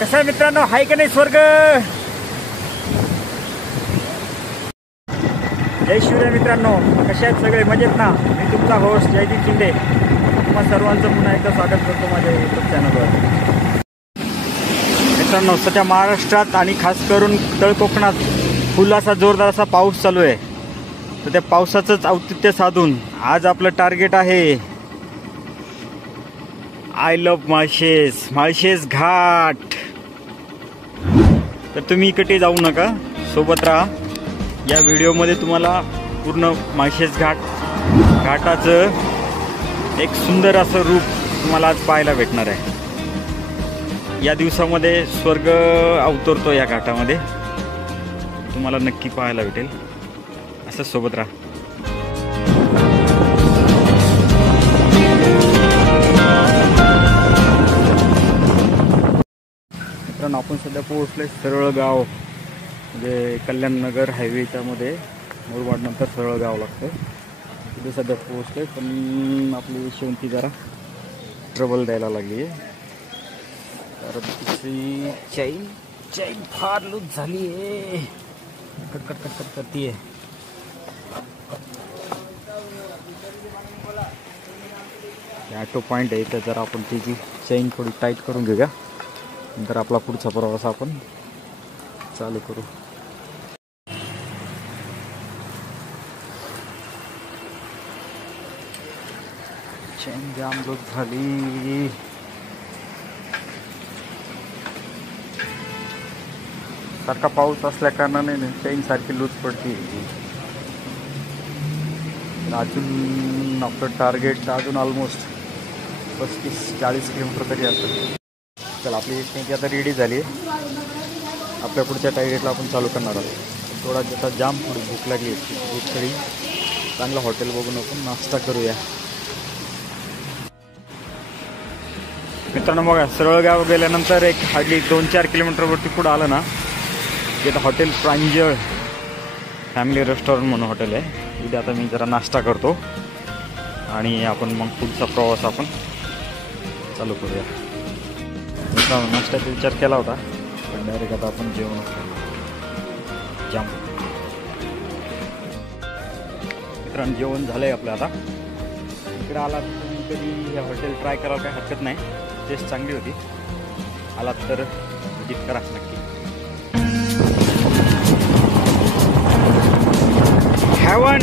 कसं आहे मित्रांनो, हाय का नाही स्वर्ग? जय शिवराय मित्रांनो, कसे आहेत सगळे? मजेत ना? मी तुमचा होस्ट जयदीप शिंदे तुम्हा सर्वांचं पुन्हा एकदा स्वागत करतो माझ्या यूट्यूब चॅनलवर. मित्रांनो, सध्या महाराष्ट्रात आणि खास करून तळ कोकणात फुल असा जोरदार असा पाऊस चालू आहे. तर त्या पावसाचंच औचित्य साधून आज आपलं टार्गेट आहे आय लव्ह माळशेज घाट. तर तुम्ही इकडे जाऊ नका, सोबत राहा. या व्हिडिओमध्ये तुम्हाला पूर्ण माळशेज घाटाचं एक सुंदर असं रूप तुम्हाला आज पाहायला भेटणार आहे. या दिवसामध्ये स्वर्ग अवतरतो या घाटामध्ये, तुम्हाला नक्की पाहायला भेटेल. असं सोबत राहा. मित्रांनो, आपण सध्या पोहोचले सरळगाव, म्हणजे कल्याणनगर हायवेच्या मध्ये मुरबाड नंतर सरळगाव लागतं. तिथे सध्या पोहोचले, पण आपली यशवंती जरा ट्रबल द्यायला लागली आहे. तर तिची चैन फार लूज झाली आहे, कट करते. ऑटो पॉईंट आहे, तर जरा आपण तिची चैन थोडी टाईट करून घेऊया, नंतर आपला पुढचा प्रवास आपण चालू करू. चैन जाम लूज झाली. सारखा पाऊस असल्या कारणाने चैन सारखी लूज पडते. अजून आपलं टार्गेट अजून ऑलमोस्ट 35-40 किलोमीटर तरी असतं. चला, आपली चैन आता रेडी झाली आहे. आपल्या पुढच्या टार्गेटला आपण चालू करणार आहोत. थोडा आता जाम थोडी भूक लागली, भूक तरी चांगलं हॉटेल बघून आपण नाश्ता करूया. मित्रांनो बघा, सरळगाव गेल्यानंतर एक हार्डली 2-4 किलोमीटरवरती पुढं आलं ना, तिथं हॉटेल प्रांजळ फॅमिली रेस्टॉरंट म्हणून हॉटेल आहे. इथे आता मी जरा नाश्ता करतो आणि आपण मग पुढचा प्रवास आपण चालू करूया. मित्रांनो, नाश्त्याचा विचार केला होता, पण डायरेक्ट आता आपण जेवण जाम. मित्रांनो, जेवण झालं आहे आपलं. आता इकडे आलात तुम्ही कधी हे हॉटेल ट्राय करायला काही हरकत नाही, टेस्ट चांगली होती. आलात तर विजिट करा नक्की. हेवन.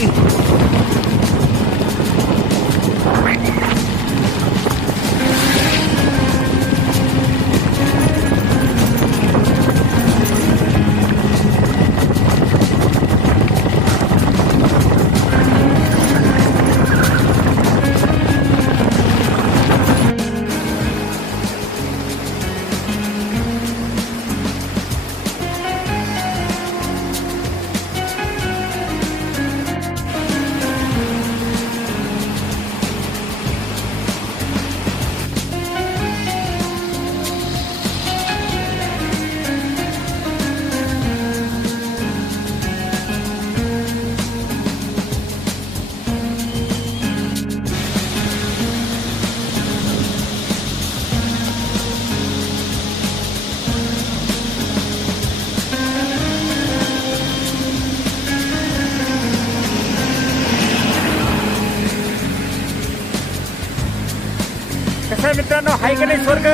कसं आहे मित्रांनो, हाय का नाही स्वर्ग?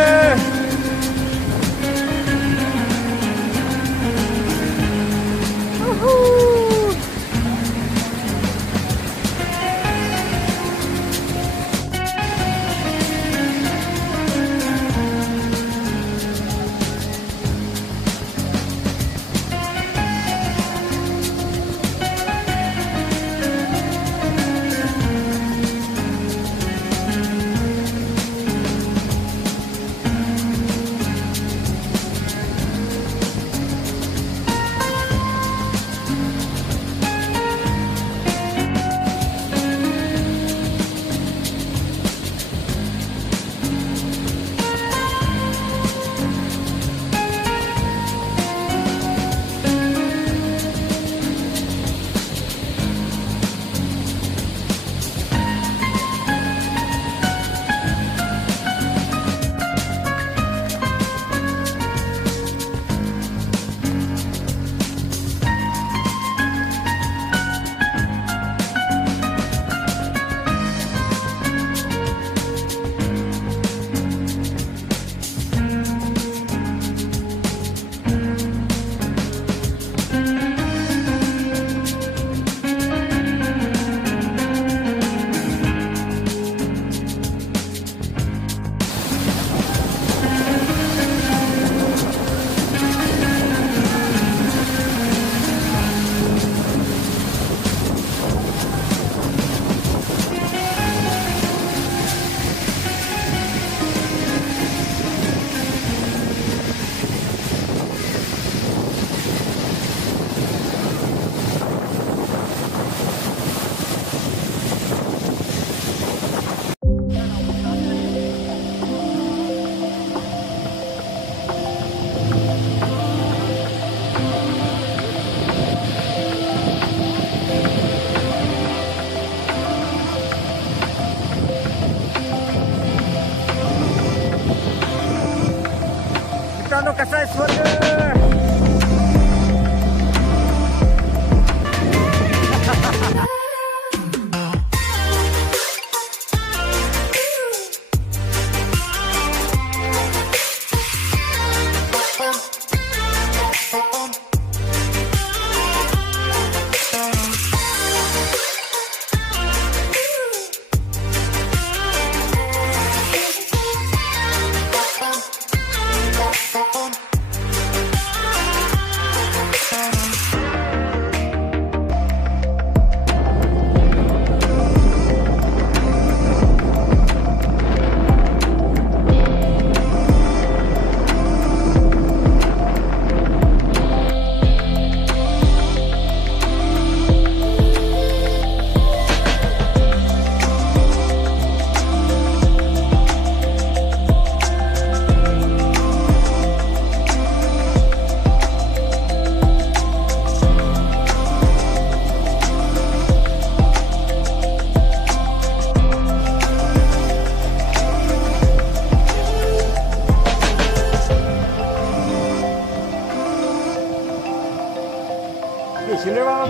मित्रांनो, कसा आहे स्वर्ग?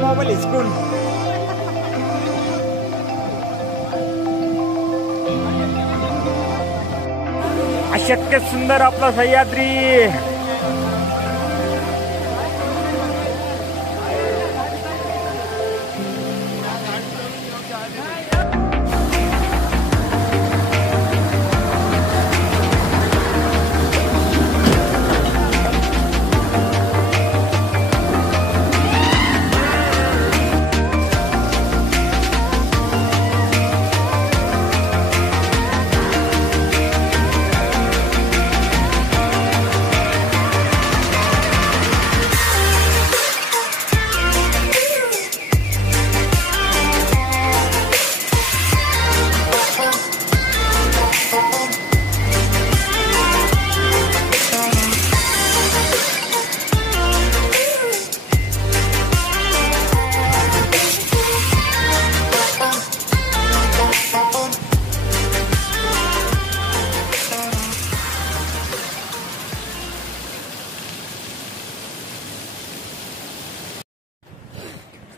मोबाईल स्कूल अशक्य सुंदर आपला सह्याद्री.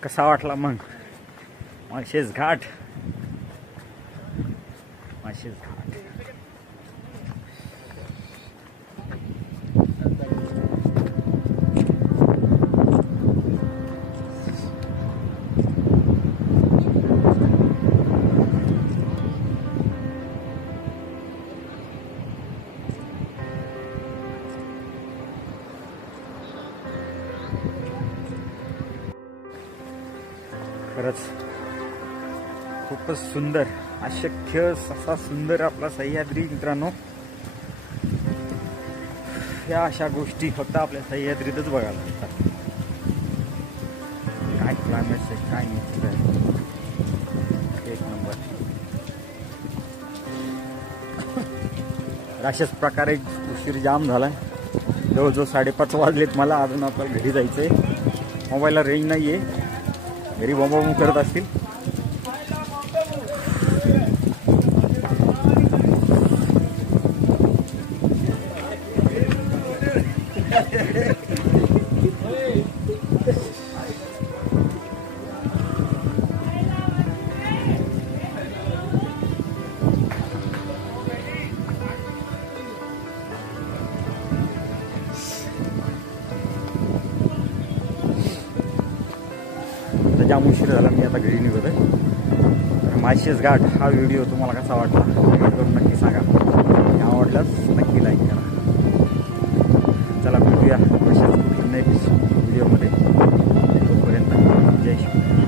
कसा वाटला मग माळशेज घाट? माळशेज घाट खरंच खूपच सुंदर, अशक्य असा सुंदर आपला सह्याद्री मित्रांनो. या अशा गोष्टी फक्त आपल्या सह्याद्रीतच बघायला मिळतात. काय क्लायमेट आहे, काय नेचर आहे, एक नंबर. अशाच प्रकारे उशीर जाम झालाय. जवळजवळ 5:30 वाजलेत मला. अजून आपल्याला घरी जायचंय. मोबाईलला रेंज नाहीये. घरी बॉम्ब करत असतील. जाम उशीर झाला. मी आता घरी निघत आहे. माळशेज घाट हा व्हिडिओ तुम्हाला कसा वाटला कमेंट करून नक्की सांगा. आवडल्यास नक्की लाईक करा. चला भेटूया अशाच नेक्स्ट व्हिडिओमध्ये. तोपर्यंत जय श्री.